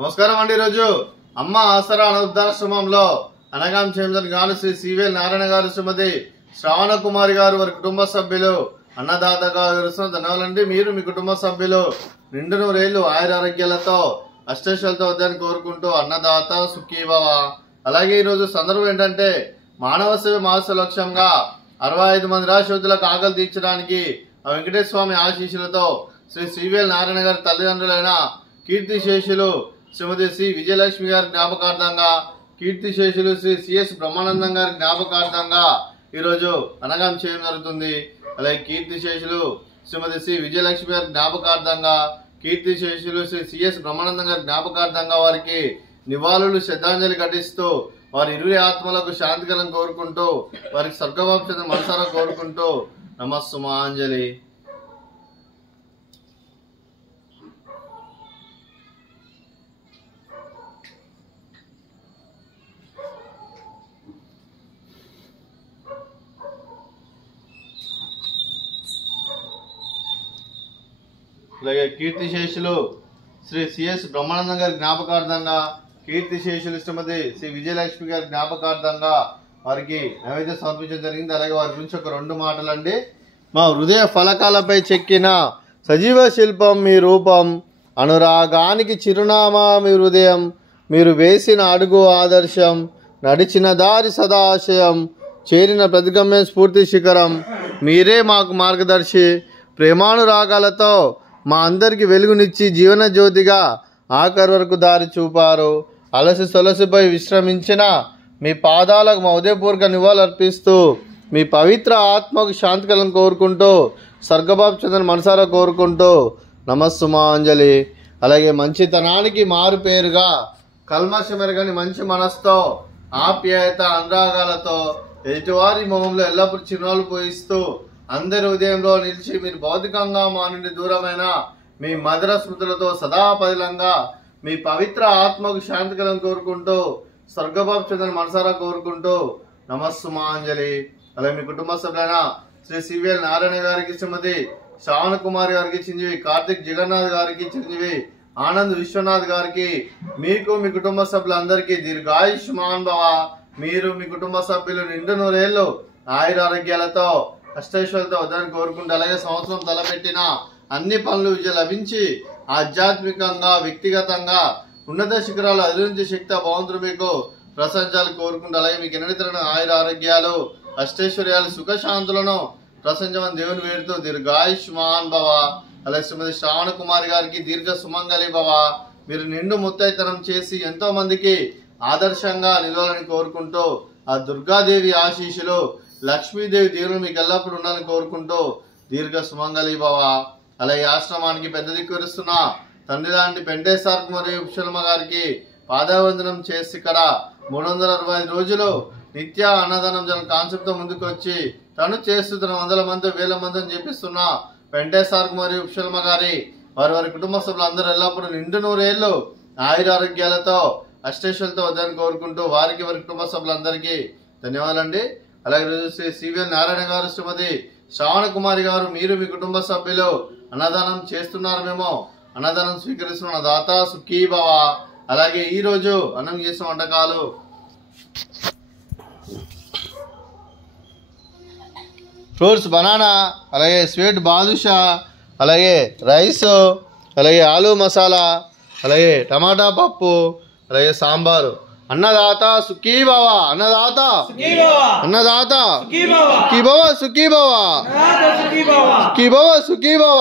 నమస్కారం అండి। ఈరోజు అమ్మ ఆసరా వృద్ధాశ్రమంలో అనగాం చేంజన్ గాను శ్రీ సివిఎల్ నారాయణ గారు, శ్రీమతి శ్రావణ కుమారి గారు, వారి కుటుంబ సభ్యులు అన్నదాతగా వివరిస్తున్న ధన్యవాదాలండి। మీరు మీ కుటుంబ సభ్యులు నిండు నూరేళ్లు ఆయురారోగ్యాలతో అష్టైశ్వర్యాలతో వద్దని కోరుకుంటూ అన్నదాత సుఖీభవ। అలాగే ఈరోజు సందర్భం ఏంటంటే మానవ సేవ మాస లక్ష్యంగా 65 మంది రాష్ట్రులకు ఆకలి తీర్చడానికి ఆ వెంకటేశ్వర స్వామి ఆశీస్సులతో శ్రీ సివిఎల్ నారాయణ గారి తల్లిదండ్రులైన కీర్తిశేషులు శ్రీమతి శ్రీ విజయలక్ష్మి గారి జ్ఞాపకార్థంగా, కీర్తిశేషులు శ్రీ సిఎస్ బ్రహ్మానందం గారి జ్ఞాపకార్థంగా ఈరోజు అనగాం చేయడం జరుగుతుంది। అలాగే కీర్తిశేషులు శ్రీమతి శ్రీ విజయలక్ష్మి గారి జ్ఞాపకార్థంగా, కీర్తిశేషులు శ్రీ సిఎస్ బ్రహ్మానందం గారి జ్ఞాపకార్థంగా వారికి నివాళులు శ్రద్ధాంజలి ఘటిస్తూ వారి ఇరువురి ఆత్మలకు శాంతికరం కోరుకుంటూ వారికి స్వర్గవాప్తి మనసారా కోరుకుంటూ నమస్సుమాంజలి। అలాగే కీర్తిశేషులు శ్రీ సిఎస్ బ్రహ్మానందం గారి జ్ఞాపకార్థంగా, కీర్తిశేషులు శ్రీమతి శ్రీ విజయలక్ష్మి గారి జ్ఞాపకార్థంగా వారికి నైవేద్యం సమర్పించడం జరిగింది। అలాగే వారి గురించి ఒక 2 మాటలండి। మా హృదయ ఫలకాలపై చెక్కిన సజీవ శిల్పం మీ రూపం, అనురాగానికి చిరునామా మీ హృదయం, మీరు వేసిన అడుగు ఆదర్శం, నడిచిన దారి సదాశయం, చేరిన ప్రతిగమ్యం స్ఫూర్తి శిఖరం, మీరే మాకు మార్గదర్శి, ప్రేమానురాగాలతో మా అందరికి వెలుగునిచ్చి జీవన జ్యోతిగా ఆఖరి వరకు దారి చూపారు। అలసి సొలసిపై విశ్రమించిన మీ పాదాలకు మా ఉదయపూర్వక నివాళులు అర్పిస్తూ మీ పవిత్ర ఆత్మకు శాంతికలం కోరుకుంటూ స్వర్గభాప్తి మనసారా కోరుకుంటూ నమస్సుమాంజలి। అలాగే మంచితనానికి మారు పేరుగా కల్మషమెరగని మంచి మనసుతో ఆప్యాయత అనురాగాలతో ఎదుటివారి మొహంలో ఎల్లప్పుడూ చిరునవ్వులు పోయిస్తూ అందరి ఉదయంలో నిలిచి మీరు భౌతికంగా మా నుండి దూరమైన మీ మధుర స్మృతులతో సదా పదిలంగా మీ పవిత్ర ఆత్మకు శాంతికరం కోరుకుంటూ స్వర్గభాప్తి మనసారా కోరుకుంటూ నమస్సుమాంజలి। అలాగే మీ కుటుంబ సభ్యులైన శ్రీ సివిఎల్ నారాయణ గారికి, శ్రీమతి శ్రావణ కుమారి గారికి చిరంజీవి, కార్తిక్ జగన్నాథ్ గారికి చిరంజీవి, ఆనంద్ విశ్వనాథ్ గారికి, మీకు మీ కుటుంబ సభ్యులందరికీ దీర్ఘాయుష్మాన్ భవ। మీరు మీ కుటుంబ సభ్యులు నిండు నూరేళ్లు ఆయురారోగ్యాలతో అష్టైశ్వర్యాలతో వద్దని కోరుకుంటూ, అలాగే సంవత్సరం తలపెట్టిన అన్ని పనులు విజయం లభించి ఆధ్యాత్మికంగా వ్యక్తిగతంగా ఉన్నత శిఖరాలు అధిరోహించే శక్తి భగవంతుడు మీకు ప్రశంసాలు కోరుకుంటూ, అలాగే మీకు ఎన్నడితరమైన ఆయుర ఆరోగ్యాలు అష్టైశ్వర్యాలు సుఖశాంతులను ప్రశంసమని దేవుని వేడుతూ దీర్ఘాయుష్మాన్ భవ। అలాగే శ్రీమతి శ్రావణ కుమారి గారికి దీర్ఘ సుమంగళి భవ। మీరు నిండు ముత్తైతనం చేసి ఎంతో మందికి ఆదర్శంగా నిలవాలని కోరుకుంటూ ఆ దుర్గాదేవి ఆశీస్సులు, లక్ష్మీదేవి దేవుని మీకు ఎల్లప్పుడూ ఉండాలని కోరుకుంటూ దీర్ఘ సుమంగళి భవ। అలాగే ఆశ్రమానికి పెద్ద దిక్కువరుస్తున్న తండ్రి లాంటి పెంటేశ్వర్ మరియు ఉప్షల్మ గారికి పాదావందనం చేసి ఇక్కడ 365 రోజులు నిత్య అన్నదానం జన కాన్సెప్ట్ తో ముందుకు వచ్చి తను చేస్తున్న 100 మంది 1000 మందిని చెప్పిస్తున్న పెంటేశ్వర్ మరియు ఉప్షల్మ గారి వారి కుటుంబ సభ్యులు అందరూ ఎల్లప్పుడూ నిండు నూరేళ్లు ఆయురారోగ్యాలతో అష్టైశ్వర్యాలతో వద్దని కోరుకుంటూ వారికి వారి కుటుంబ సభ్యులందరికీ ధన్యవాదాలండి। అలాగే శ్రీ సివిఎల్ నారాయణ గారు, శ్రీమతి శ్రావణ కుమారి గారు, మీరు మీ కుటుంబ సభ్యులు అన్నదానం చేస్తున్నారు, మేము అన్నదానం స్వీకరిస్తున్న దాత సుఖీభవ। అలాగే ఈ రోజు అన్నం చేసిన వంటకాలు ఫ్రూట్స్ బనానా, అలాగే స్వీట్ బాదుషా, అలాగే రైస్, అలాగే ఆలూ మసాలా, అలాగే టమాటా పప్పు, అలాగే సాంబారు। అన్నదాత సుఖీభవ, అన్నదాత అన్నదాత సుఖీభవ సుఖీభవ సుఖీభవ సుఖీభవ।